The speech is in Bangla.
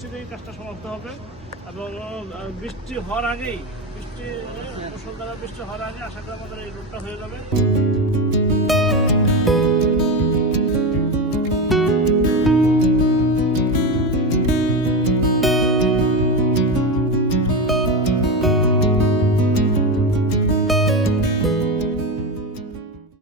বৃষ্টিতেই কাজটা সমাপ্ত হবে এবং বৃষ্টি হওয়ার আগেই মুষলধারে বৃষ্টি হওয়ার আগে আশা করি আমাদের এই রোডটা হয়ে যাবে।